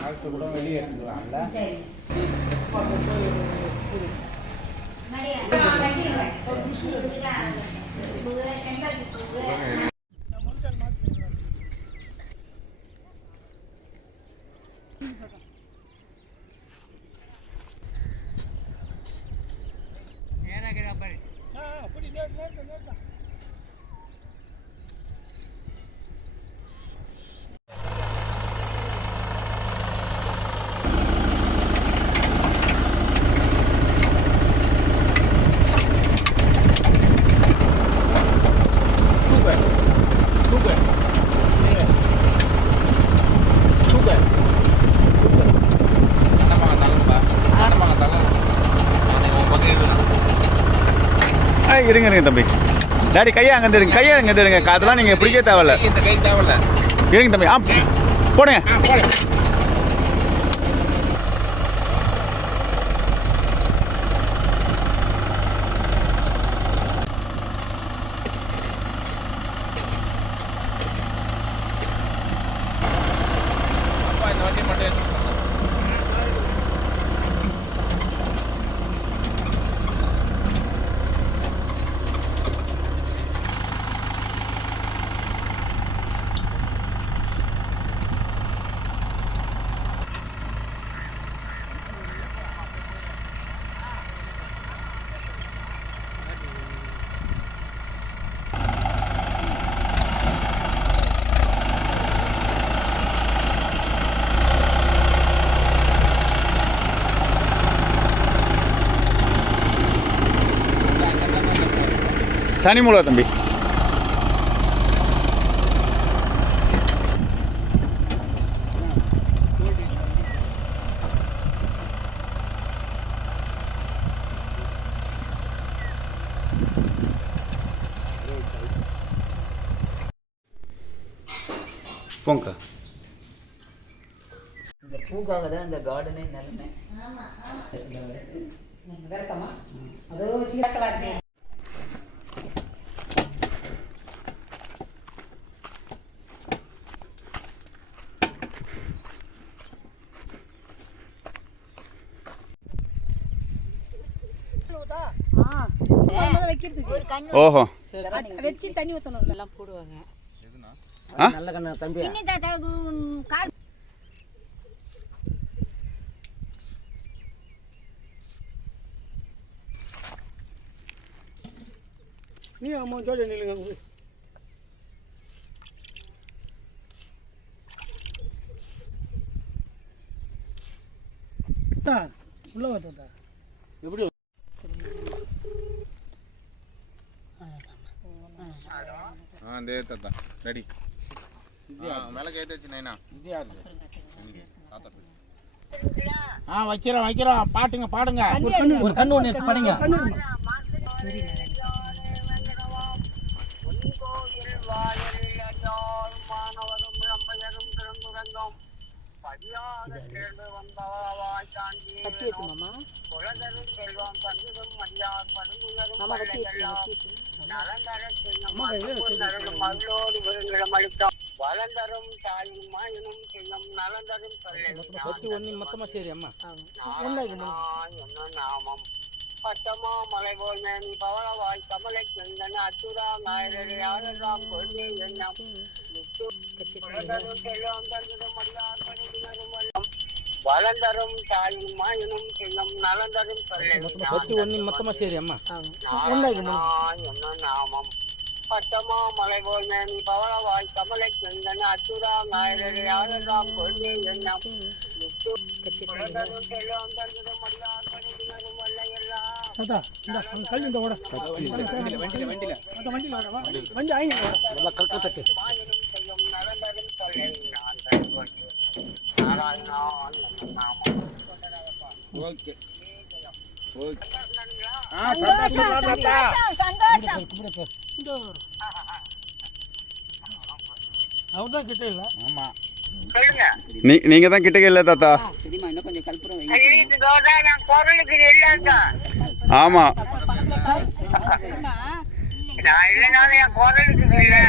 அடுத்து கூட வெளியே எடுத்துக்கலாம்ல சூப்பர் இருங்க இருங்க தம்பி. டாடி கையை அங்கே இருங்க கையை அங்கே இருங்க அதெல்லாம் நீங்கள் பிடிக்க தேவையில்ல. இருங்க தம்பி. ஆ போடுங்க. சனி மூலா தம்பி. போங்க இந்த பூக்காக தான் இந்த கார்டனே நிலைமை. அதோ சீரக்கலாம் ஓஹோ. வச்சு தண்ணி ஊற்றணும் இதெல்லாம் போடுவாங்க. நல்ல கண்ணு தம்பி நீ அம்மா ஜோடி நில்லுங்க உள்ள வா தாத்தா. எப்படி ஆ இந்த தாத்தா ரெடி மேலே கை தச்சு நைனா. இது யாரு? தாத்தா ஆ வைக்கிறோம் வைக்கிறோம். பாட்டுங்க பாடுங்க. ஒரு கண்ணு ஒன்று எடுத்து படிங்க. வளர்ந்தரும் தாயும் மகனும் செல்லும் நலந்தரும் பத்தி ஒன்று மொத்தமாக சரி அம்மா. நாமம். பத்தமா மலை போல் மேனி பவளவாய் கமலை செங்கன் அச்சுரா நாயரே யாரெல்லாம் கொள்கை எண்ணம். வளர்ந்தரும் தாயும் மகனும் செல்லும் நலந்தரும் பத்தி ஒன்று மொத்தமாக சரி அம்மா. என்ன நாமம். பத்தமா மலை போல் மேனி பவளவாய் கமலை செங்கன் அச்சுரா நாயரே யாரெல்லாம் கொள்கை எண்ணம். ஓகே. ஓகே. ஆ சந்தோஷம் தாத்தா. சந்தோஷம் அவர் தான் கிட்ட இல்லை ஆமாம் நீ நீங்கள் தான் கிட்டக்க இல்லை தாத்தா சரிம்மா இன்னும் கொஞ்சம் கற்பூரம் வைங்க ஐயோ, இதோட நான் குரலுக்கு இல்லைங்க ஆமாம் நான் இல்லைனாலும் என் குரலுக்கு இல்லை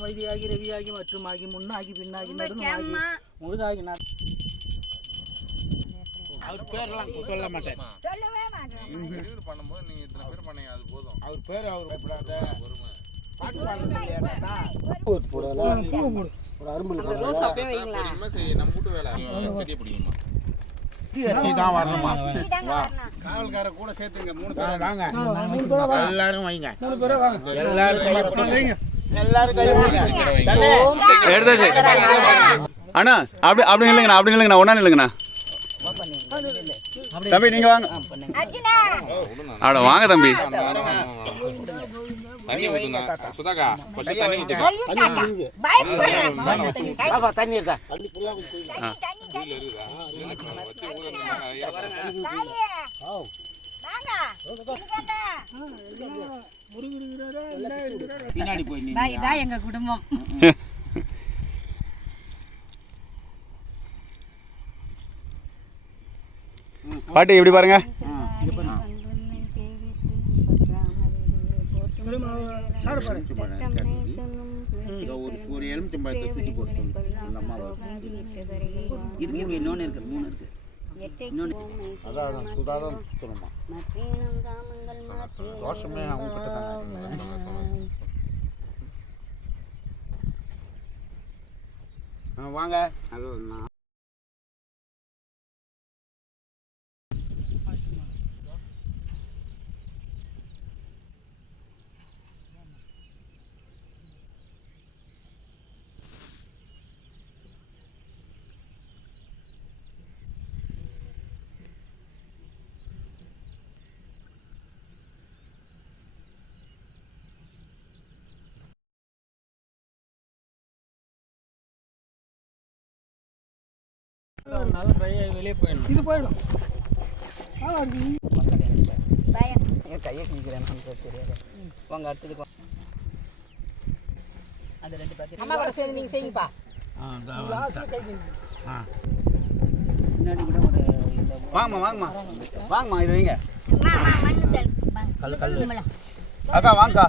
மைதியாகி ரவியாகி மற்றும் ஆகி முன்னாகி பின்னாகி நடுநாகி அம்மா முழுதாகி நான் அவர் பேரெல்லாம் சொல்ல மாட்டேன் சொல்லவே மாட்டேன் டெலிவரி பண்ணும்போது நீங்க இத்தனை பேர் பண்ணீங்க அது போதும். அவர் பேர் அவர் கூப்பிடாத. பொறுமை. பொறுமை செய்ய நம்ம வீட்டு வேலை செடியை பிடிக்குமா நீ தான் வரணுமா? காவல்கார கூட சேர்த்துங்க மூணு ஆ, வாங்க. எல்லாரும் வைங்க. எல்லாரும் எல்லாரும் அண்ணா அப்படி அப்படி இல்லைங்கண்ணா அப்படி இல்லைங்கண்ணா ஒன்றா இல்லைங்கண்ணா தம்பி நீங்கள் வாங்க. அட வாங்க தம்பி. தண்ணி ஊத்துங்க. பயப்படுறேன் இருக்கா வாங்க பின்னாடி போய் நீ இதான் எங்க குடும்பம். பாட்டு எப்படி பாருங்க? ஒரு ஒரு எலுமிச்சம்பழத்தை சுற்றி போட்டு அந்த இன்னொன்று இருக்கு மூணு இருக்கு அதான் அதான் சுதாதான் சுத்தணுமா ஆ, வாங்க அது நான் பயம் என் கையை கிழிக்கிறேன் தெரியாது வாங்க அடுத்தது வா. அது ரெண்டு பேர் அம்மா கூட சேர்ந்து நீங்கள் செய்யுங்கப்பா முன்னாடி கூட ஒரு வாங்கம்மா வாங்கம்மா. வாங்கம்மா இது வைங்க. கல்லு கல்லு. அக்கா வாங்கக்கா.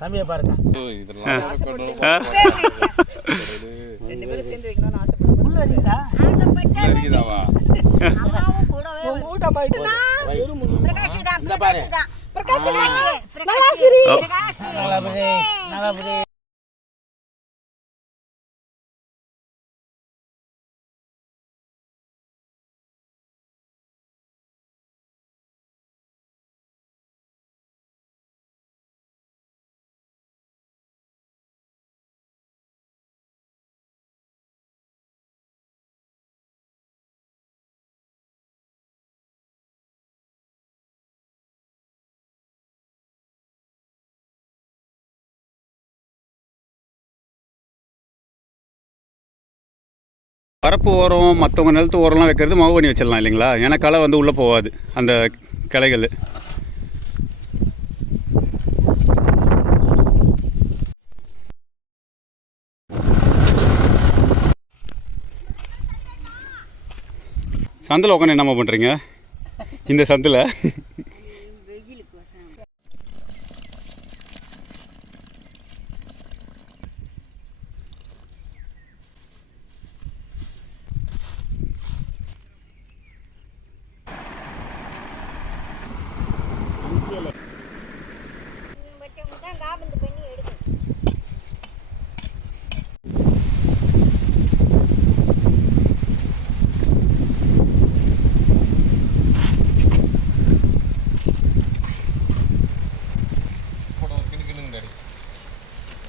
தம்பியை பாருங்க. இதெல்லாம் ரெண்டு பேரும் சேர்ந்து வைக்கணும்னு ஆசைப்படுறேன் உள்ள ஆசைப்பட்டு இருக்குதாவா அம்மாவும் கூடவே பிரகாஷ். பிரகாஷ் நல்லா நல்லா பரப்பு ஓரம் மற்றவங்க நிலத்து ஓரம்லாம் வைக்கிறது மாவு பண்ணி வச்சிடலாம் இல்லைங்களா? ஏன்னா களை வந்து உள்ளே போகாது அந்த கிளைகள். சந்தில் உட்காந்து என்னம்மா பண்ணுறீங்க இந்த சந்தில்?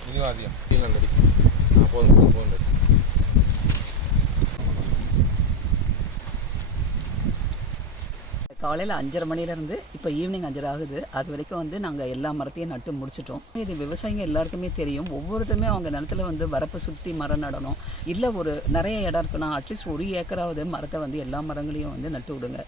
இதுவும் அதிகம். கீழே போதும் போதும் போதும். காலையில் அஞ்சரை மணிலேருந்து இப்போ ஈவினிங் அஞ்சரை ஆகுது. அது வரைக்கும் வந்து நாங்கள் எல்லா மரத்தையும் நட்டு முடிச்சிட்டோம். இது விவசாயிங்க எல்லாருக்குமே தெரியும். ஒவ்வொருத்தருமே அவங்க நிலத்துல வந்து வரப்பை சுற்றி மரம் நடணும். இல்லை ஒரு நிறைய இடம் இருக்குன்னா அட்லீஸ்ட் ஒரு ஏக்கராவது மரத்தை வந்து எல்லா மரங்களையும் வந்து நட்டு விடுங்க.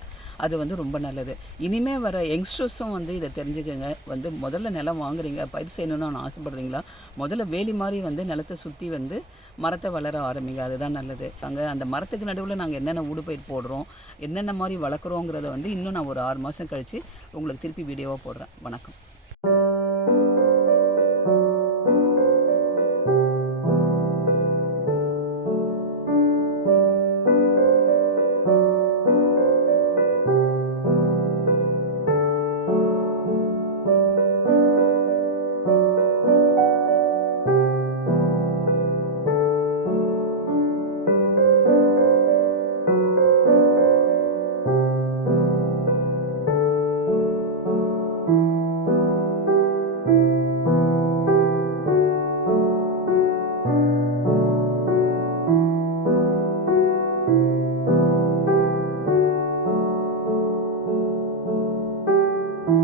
அது வந்து ரொம்ப நல்லது. இனிமே வர யங்ஸ்டர்ஸும் வந்து இதை தெரிஞ்சுக்கோங்க. வந்து முதல்ல நிலம் வாங்குறீங்க பயிர் செய்யணும்னு ஆசைப்படுறீங்களா? முதல்ல வேலி மாதிரி வந்து நிலத்தை சுற்றி வந்து மரத்தை வளர ஆரம்பிங்க. அதுதான் நல்லது. அங்கே அந்த மரத்துக்கு நடுவில் நாங்கள் என்னென்ன ஊடுபயிர் போடுறோம் என்னென்ன மாதிரி வளர்க்குறோங்கிறத வந்து இன்னும் நான் ஒரு ஆறு மாதம் கழித்து உங்களுக்கு திருப்பி வீடியோவாக போடுறேன். வணக்கம்.